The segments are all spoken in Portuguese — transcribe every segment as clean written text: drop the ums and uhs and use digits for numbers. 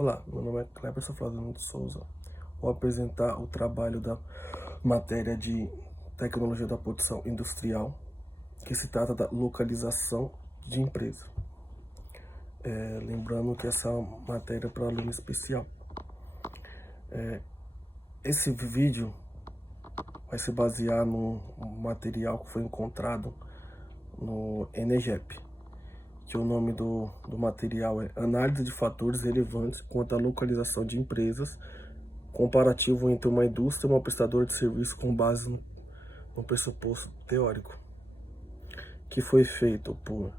Olá, meu nome é Cleberson Flaviano de Souza. Vou apresentar o trabalho da matéria de Tecnologia da Produção Industrial, que se trata da localização de empresa. Lembrando que essa matéria é para aluno especial. Esse vídeo vai se basear no material que foi encontrado no Enegep, que o nome do material é Análise de Fatores Relevantes quanto à Localização de Empresas, comparativo entre uma indústria e uma prestadora de serviço com base no pressuposto teórico, que foi feito por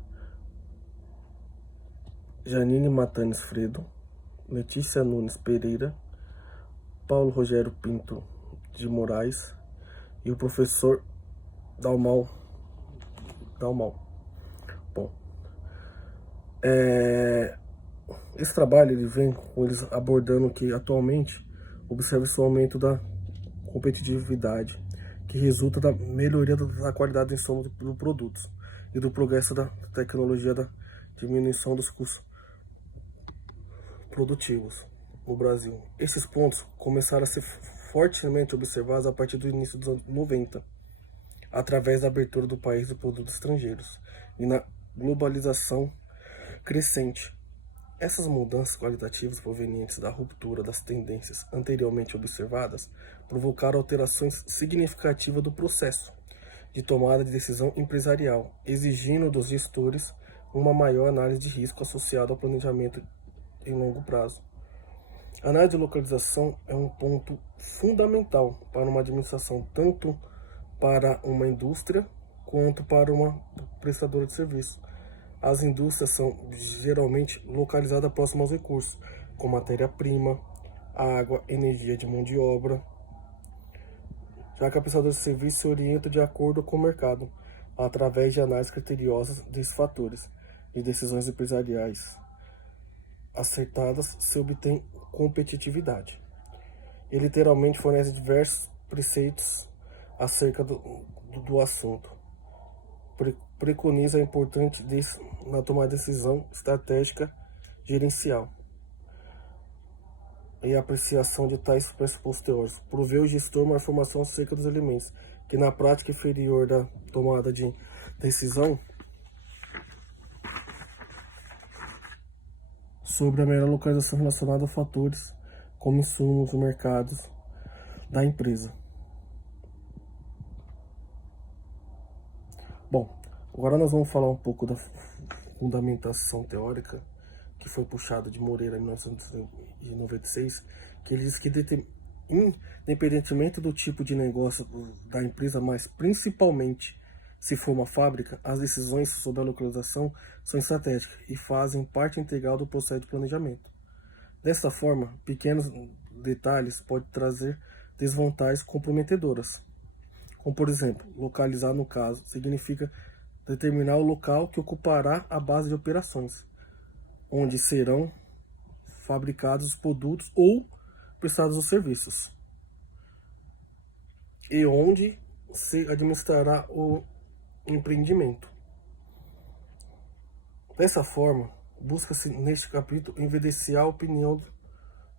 Janine Matanes Fredo, Letícia Nunes Pereira, Paulo Rogério Pinto de Moraes e o professor Dalmal. Bom, esse trabalho ele vem com eles abordando que atualmente observa-se o aumento da competitividade, que resulta da melhoria da qualidade de insumo do produtos e do progresso da tecnologia, da diminuição dos custos produtivos no Brasil. Esses pontos começaram a ser fortemente observados a partir do início dos anos 90, através da abertura do país de produtos estrangeiros e na globalização crescente. Essas mudanças qualitativas provenientes da ruptura das tendências anteriormente observadas provocaram alterações significativas do processo de tomada de decisão empresarial, exigindo dos gestores uma maior análise de risco associada ao planejamento em longo prazo. A análise de localização é um ponto fundamental para uma administração, tanto para uma indústria quanto para uma prestadora de serviço. As indústrias são geralmente localizadas próximas aos recursos, como matéria-prima, água, energia de mão de obra, já que a prestadora de serviço se orienta de acordo com o mercado, através de análises criteriosas desses fatores e decisões empresariais acertadas se obtém competitividade. E literalmente fornece diversos preceitos acerca do assunto. Preconiza a importante na tomada de decisão estratégica gerencial e a apreciação de tais pressupostos teóricos. Provê o gestor uma informação acerca dos elementos que na prática inferior da tomada de decisão sobre a melhor localização relacionada a fatores como insumos, mercados da empresa. Bom, agora nós vamos falar um pouco da fundamentação teórica que foi puxada de Moreira em 1996, que ele diz que independentemente do tipo de negócio da empresa, mas principalmente se for uma fábrica, as decisões sobre a localização são estratégicas e fazem parte integral do processo de planejamento. Desta forma, pequenos detalhes podem trazer desvantagens comprometedoras. Como, por exemplo, localizar no caso significa determinar o local que ocupará a base de operações, onde serão fabricados os produtos ou prestados os serviços, e onde se administrará o empreendimento. Dessa forma, busca-se neste capítulo evidenciar a opinião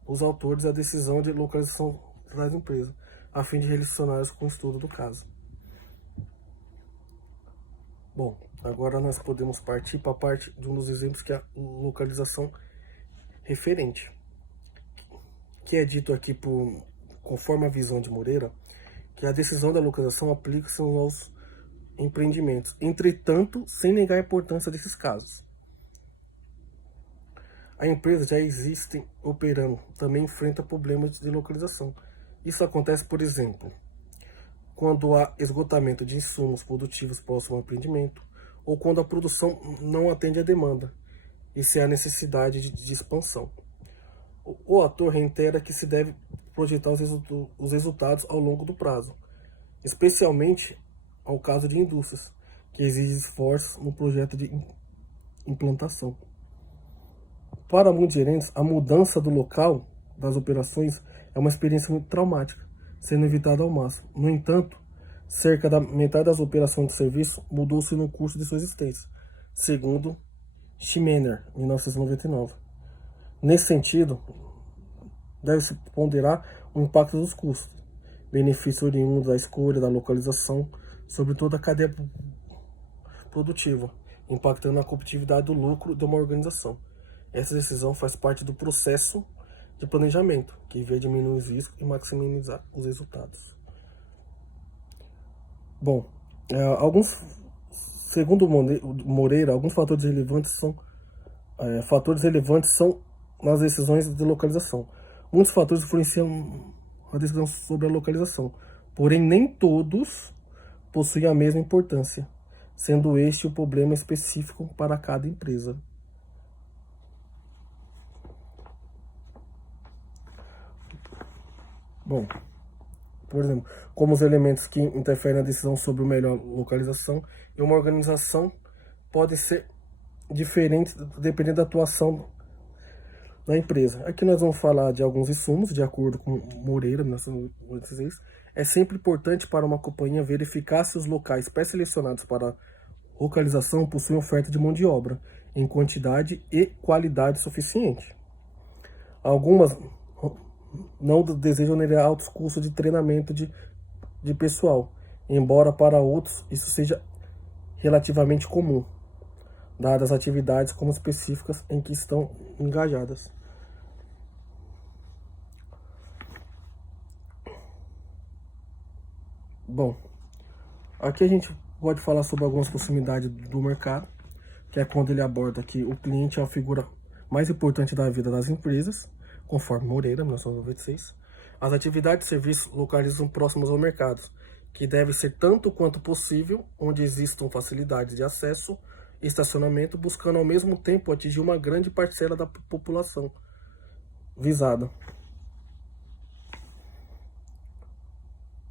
dos autores e a decisão de localização das empresas, a fim de relacioná-las com o estudo do caso. Bom, agora nós podemos partir para a parte de um dos exemplos, que é a localização referente, que é dito aqui conforme a visão de Moreira, que a decisão da localização aplica-se aos empreendimentos, entretanto, sem negar a importância desses casos. A empresa já existe operando, também enfrenta problemas de localização. Isso acontece, por exemplo, quando há esgotamento de insumos produtivos próximo ao empreendimento, ou quando a produção não atende à demanda, e se há necessidade de expansão. O autor reitera que se deve projetar os resultados ao longo do prazo, especialmente ao caso de indústrias, que exigem esforços no projeto de implantação. Para muitos gerentes, a mudança do local das operações é uma experiência muito traumática, sendo evitada ao máximo. No entanto, cerca da metade das operações de serviço mudou-se no curso de sua existência, segundo Schimener, 1999. Nesse sentido, deve-se ponderar o impacto dos custos, benefício oriundo da escolha da localização sobre toda a cadeia produtiva, impactando a competitividade do lucro de uma organização. Essa decisão faz parte do processo de planejamento, que vê diminuir os riscos e maximizar os resultados. Bom, segundo Moreira, alguns fatores relevantes são nas decisões de localização. Muitos fatores influenciam a decisão sobre a localização, porém nem todos possuem a mesma importância, sendo este o problema específico para cada empresa. Bom, por exemplo, como os elementos que interferem na decisão sobre a melhor localização em uma organização podem ser diferentes dependendo da atuação da empresa. Aqui nós vamos falar de alguns insumos, de acordo com Moreira, 1986. É sempre importante para uma companhia verificar se os locais pré-selecionados para localização possuem oferta de mão de obra em quantidade e qualidade suficiente. Algumas não desejam negar altos custos de treinamento de pessoal, embora para outros isso seja relativamente comum, dadas as atividades como específicas em que estão engajadas. Bom, aqui a gente pode falar sobre algumas proximidades do mercado, que é quando ele aborda que o cliente é a figura mais importante da vida das empresas, conforme Moreira, 1996. As atividades e serviços localizam próximos ao mercado, que deve ser tanto quanto possível, onde existam facilidades de acesso e estacionamento, buscando ao mesmo tempo atingir uma grande parcela da população visada.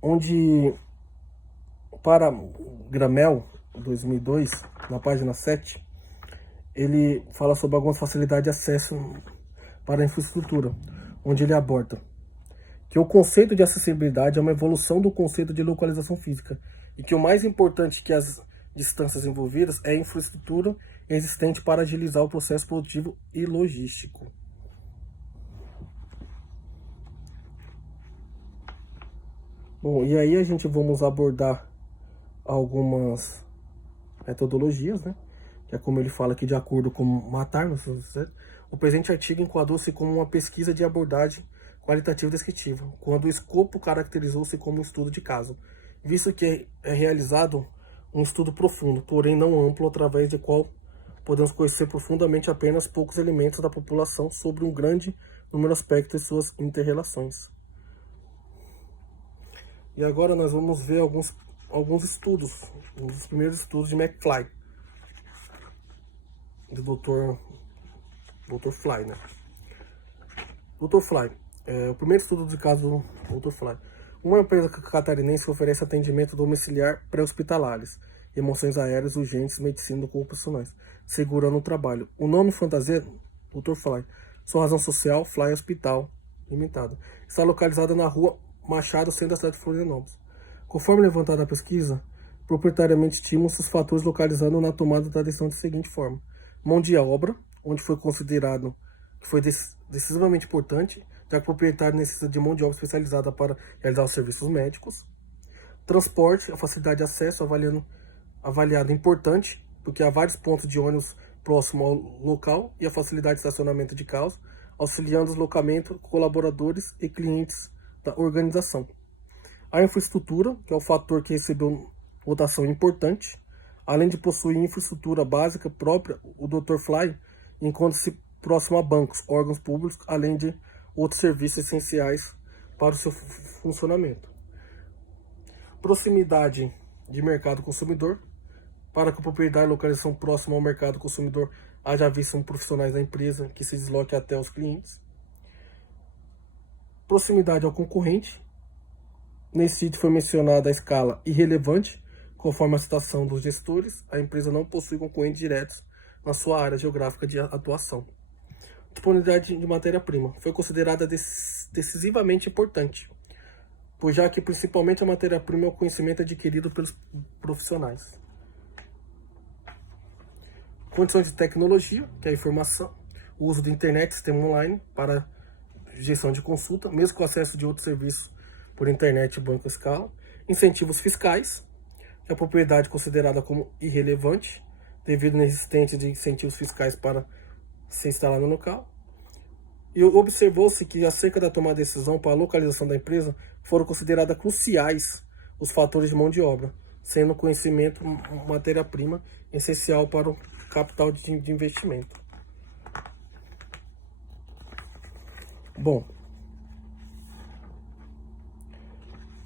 Onde, para Gramel, 2002, na página 7, ele fala sobre algumas facilidades de acesso para a infraestrutura, onde ele aborda que o conceito de acessibilidade é uma evolução do conceito de localização física e que o mais importante que as distâncias envolvidas é a infraestrutura existente para agilizar o processo produtivo e logístico. Bom, e aí a gente vamos abordar algumas metodologias, né? Que é como ele fala aqui, de acordo com Matar, o presente artigo enquadrou-se como uma pesquisa de abordagem qualitativa e descritiva, quando o escopo caracterizou-se como um estudo de caso, visto que é realizado um estudo profundo, porém não amplo, através do qual podemos conhecer profundamente apenas poucos elementos da população sobre um grande número de aspectos e suas inter-relações. E agora nós vamos ver alguns estudos, um dos primeiros estudos de McFly, do Dr. Fly, né? Dr. Fly, o primeiro estudo de caso do Dr. Fly. Uma empresa catarinense que oferece atendimento domiciliar pré-hospitalares, emoções aéreas, urgentes, medicina ocupacionais, segurando o trabalho. O nome fantasia, Dr. Fly. Sua razão social, Fly Hospital Limitada. Está localizada na rua Machado, centro da cidade de Florianópolis. Conforme levantado na pesquisa, proprietariamente estimam-se os fatores localizando na tomada da decisão da seguinte forma: mão de obra, onde foi considerado que foi decisivamente importante, já que o proprietário necessita de mão de obra especializada para realizar os serviços médicos. Transporte, a facilidade de acesso, avaliado importante, porque há vários pontos de ônibus próximo ao local, e a facilidade de estacionamento de carros, auxiliando o deslocamento, colaboradores e clientes da organização. A infraestrutura, que é o fator que recebeu votação importante, além de possuir infraestrutura básica própria, o Dr. Fly encontra-se próximo a bancos, órgãos públicos, além de outros serviços essenciais para o seu funcionamento. Proximidade de mercado consumidor, para que a propriedade e localização próxima ao mercado consumidor haja vista profissionais da empresa que se desloquem até os clientes. Proximidade ao concorrente. Nesse sítio foi mencionada a escala irrelevante, conforme a citação dos gestores, a empresa não possui concorrentes diretos na sua área geográfica de atuação. Disponibilidade de matéria-prima foi considerada decisivamente importante, pois já que principalmente a matéria-prima é o conhecimento adquirido pelos profissionais. Condições de tecnologia, que é a informação. o uso da internet, sistema online, para gestão de consulta, mesmo com acesso de outros serviços por internet e banco à escala. Incentivos fiscais, que a propriedade é considerada como irrelevante, devido à inexistência de incentivos fiscais para se instalar no local. E observou-se que, acerca da tomada de decisão para a localização da empresa, foram consideradas cruciais os fatores de mão de obra, sendo o conhecimento matéria-prima essencial para o capital de investimento. Bom,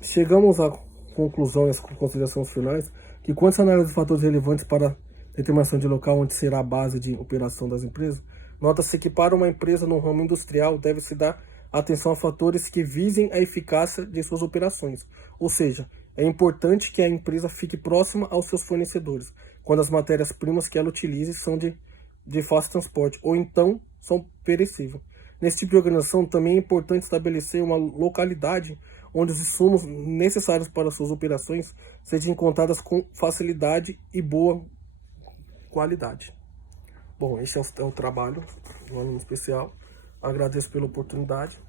chegamos à conclusão e às considerações finais que, quando se analisa os fatores relevantes para a determinação de local onde será a base de operação das empresas, nota-se que para uma empresa no ramo industrial deve-se dar atenção a fatores que visem a eficácia de suas operações, ou seja, é importante que a empresa fique próxima aos seus fornecedores, quando as matérias-primas que ela utilize são de fácil transporte ou então são perecíveis. Nesse tipo de organização também é importante estabelecer uma localidade onde os insumos necessários para suas operações sejam encontrados com facilidade e boa qualidade. Bom, este é o trabalho do aluno especial. Agradeço pela oportunidade.